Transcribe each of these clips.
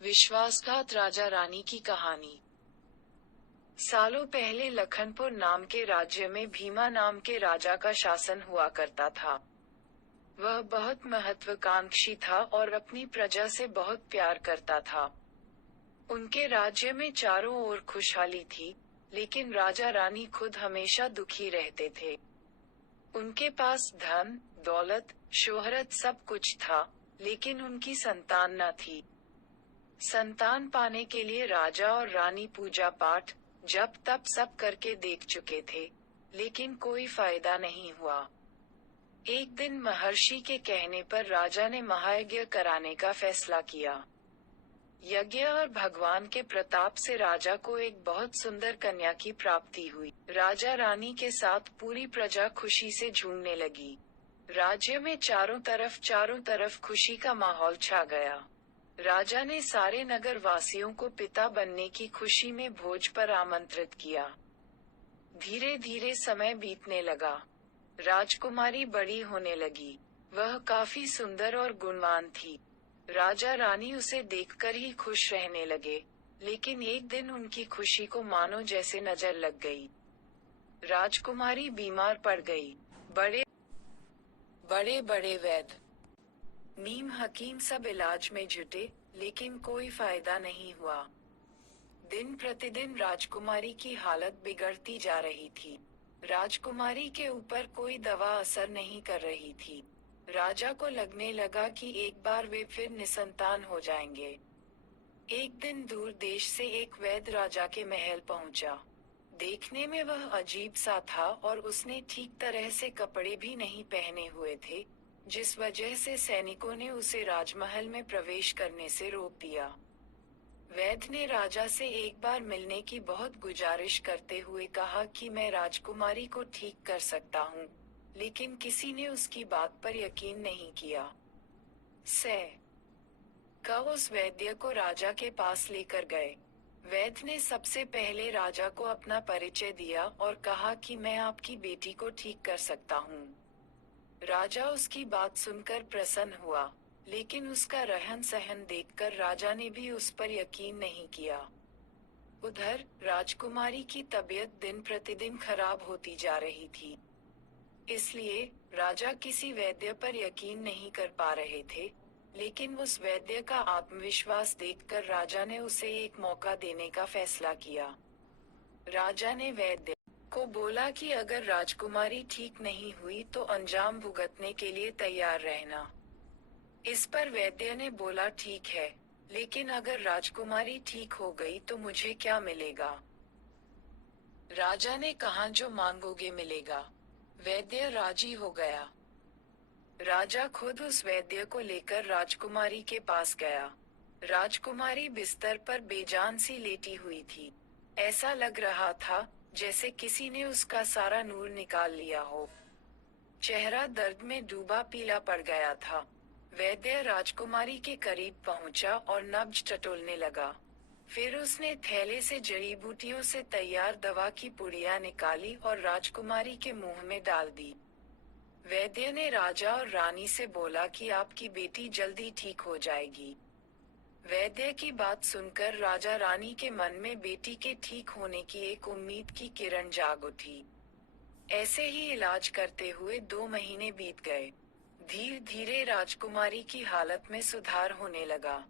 विश्वासघात राजा रानी की कहानी। सालों पहले लखनपुर नाम के राज्य में भीमा नाम के राजा का शासन हुआ करता था। वह बहुत महत्वाकांक्षी था और अपनी प्रजा से बहुत प्यार करता था। उनके राज्य में चारों ओर खुशहाली थी, लेकिन राजा रानी खुद हमेशा दुखी रहते थे। उनके पास धन, दौलत, शोहरत सब कुछ था, लेकिन उनकी संतान न थी। संतान पाने के लिए राजा और रानी पूजा पाठ, जप तप सब करके देख चुके थे, लेकिन कोई फायदा नहीं हुआ। एक दिन महर्षि के कहने पर राजा ने महायज्ञ कराने का फैसला किया। यज्ञ और भगवान के प्रताप से राजा को एक बहुत सुंदर कन्या की प्राप्ति हुई। राजा रानी के साथ पूरी प्रजा खुशी से झूमने लगी। राज्य में चारों तरफ खुशी का माहौल छा गया। राजा ने सारे नगर वासियों को पिता बनने की खुशी में भोज पर आमंत्रित किया। धीरे धीरे समय बीतने लगा। राजकुमारी बड़ी होने लगी। वह काफी सुंदर और गुणवान थी। राजा रानी उसे देखकर ही खुश रहने लगे, लेकिन एक दिन उनकी खुशी को मानो जैसे नजर लग गई। राजकुमारी बीमार पड़ गई। बड़े बड़े वैद्य, नीम हकीम सब इलाज में जुटे, लेकिन कोई फायदा नहीं हुआ। दिन प्रतिदिन राजकुमारी की हालत बिगड़ती जा रही थी। राजकुमारी के ऊपर कोई दवा असर नहीं कर रही थी। राजा को लगने लगा कि एक बार वे फिर निसंतान हो जाएंगे। एक दिन दूर देश से एक वैद्य राजा के महल पहुंचा। देखने में वह अजीब सा था और उसने ठीक तरह से कपड़े भी नहीं पहने हुए थे, जिस वजह से सैनिकों ने उसे राजमहल में प्रवेश करने से रोक दिया। वैद्य ने राजा से एक बार मिलने की बहुत गुजारिश करते हुए कहा कि मैं राजकुमारी को ठीक कर सकता हूँ, लेकिन किसी ने उसकी बात पर यकीन नहीं किया। उस वैद्य को राजा के पास लेकर गए। वैद्य ने सबसे पहले राजा को अपना परिचय दिया और कहा कि मैं आपकी बेटी को ठीक कर सकता हूँ। राजा उसकी बात सुनकर प्रसन्न हुआ, लेकिन उसका रहन सहन देखकर राजा ने भी उस पर यकीन नहीं किया। उधर राजकुमारी की तबीयत दिन प्रतिदिन खराब होती जा रही थी। इसलिए राजा किसी वैद्य पर यकीन नहीं कर पा रहे थे, लेकिन उस वैद्य का आत्मविश्वास देखकर राजा ने उसे एक मौका देने का फैसला किया। राजा ने वैद्य को बोला कि अगर राजकुमारी ठीक नहीं हुई तो अंजाम भुगतने के लिए तैयार रहना। इस पर वैद्य ने बोला ठीक है, लेकिन अगर राजकुमारी ठीक हो गई तो मुझे क्या मिलेगा? राजा ने कहा जो मांगोगे मिलेगा। वैद्य राजी हो गया। राजा खुद उस वैद्य को लेकर राजकुमारी के पास गया। राजकुमारी बिस्तर पर बेजान सी लेटी हुई थी। ऐसा लग रहा था जैसे किसी ने उसका सारा नूर निकाल लिया हो। चेहरा दर्द में डूबा पीला पड़ गया था। वैद्य राजकुमारी के करीब पहुंचा और नब्ज टटोलने लगा। फिर उसने थैले से जड़ी बूटियों से तैयार दवा की पुड़िया निकाली और राजकुमारी के मुंह में डाल दी। वैद्य ने राजा और रानी से बोला कि आपकी बेटी जल्दी ठीक हो जाएगी। वैद्य की बात सुनकर राजा रानी के मन में बेटी के ठीक होने की एक उम्मीद की किरण जाग उठी। ऐसे ही इलाज करते हुए 2 महीने बीत गए। धीरे धीरे राजकुमारी की हालत में सुधार होने लगा।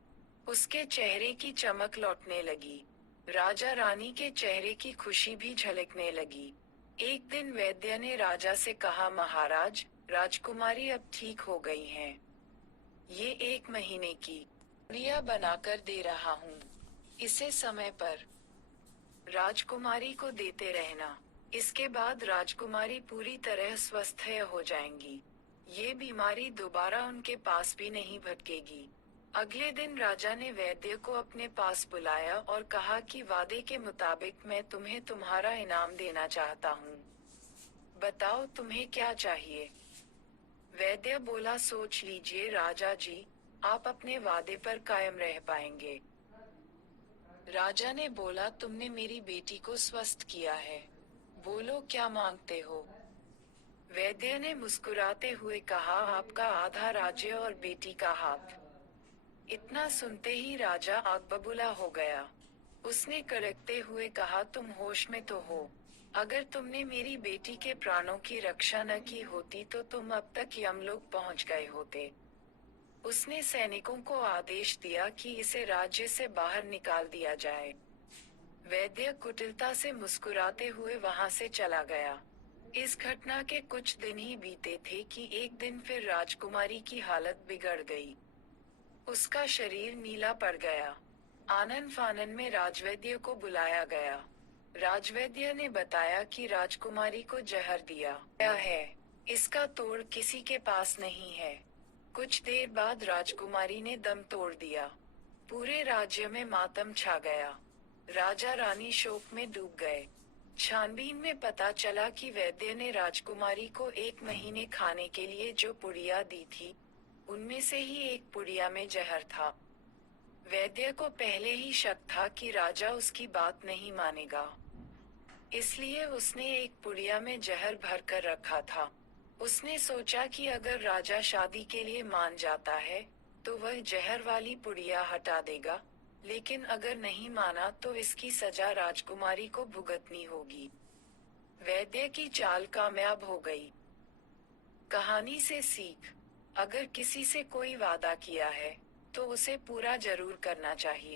उसके चेहरे की चमक लौटने लगी। राजा रानी के चेहरे की खुशी भी झलकने लगी। एक दिन वैद्य ने राजा से कहा, महाराज, राजकुमारी अब ठीक हो गई हैं। ये 1 महीने की पुड़िया बनाकर दे रहा हूँ। इसे समय पर राजकुमारी को देते रहना। इसके बाद राजकुमारी पूरी तरह स्वस्थ हो जाएंगी। ये बीमारी दोबारा उनके पास भी नहीं भटकेगी। अगले दिन राजा ने वैद्य को अपने पास बुलाया और कहा कि वादे के मुताबिक मैं तुम्हें तुम्हारा इनाम देना चाहता हूँ। बताओ तुम्हें क्या चाहिए? वैद्य बोला, सोच लीजिए राजा जी, आप अपने वादे पर कायम रह पाएंगे। राजा ने बोला, तुमने मेरी बेटी को स्वस्थ किया है, बोलो क्या मांगते हो? वैद्य ने मुस्कुराते हुए कहा, आपका आधा राज्य और बेटी का हाथ। इतना सुनते ही राजा आग बबूला हो गया। उसने कड़कते हुए कहा, तुम होश में तो हो? अगर तुमने मेरी बेटी के प्राणों की रक्षा न की होती तो तुम अब तक यमलोक पहुंच गए होते। उसने सैनिकों को आदेश दिया कि इसे राज्य से बाहर निकाल दिया जाए। वैद्य कुटिलता से मुस्कुराते हुए वहां से चला गया। इस घटना के कुछ दिन ही बीते थे कि एक दिन फिर राजकुमारी की हालत बिगड़ गई। उसका शरीर नीला पड़ गया। आनन फानन में राजवैद्य को बुलाया गया। राजवैद्य ने बताया कि राजकुमारी को जहर दिया गया है। इसका तोड़ किसी के पास नहीं है। कुछ देर बाद राजकुमारी ने दम तोड़ दिया। पूरे राज्य में मातम छा गया। राजा रानी शोक में डूब गए। छानबीन में पता चला कि वैद्य ने राजकुमारी को 1 महीने खाने के लिए जो पुड़िया दी थी, उनमें से ही एक पुड़िया में जहर था। वैद्य को पहले ही शक था कि राजा उसकी बात नहीं मानेगा, इसलिए उसने एक पुड़िया में जहर भर कर रखा था। उसने सोचा कि अगर राजा शादी के लिए मान जाता है, तो वह जहर वाली पुड़िया हटा देगा, लेकिन अगर नहीं माना तो इसकी सजा राजकुमारी को भुगतनी होगी। वैद्य की चाल कामयाब हो गई। कहानी से सीख: अगर किसी से कोई वादा किया है, तो उसे पूरा जरूर करना चाहिए।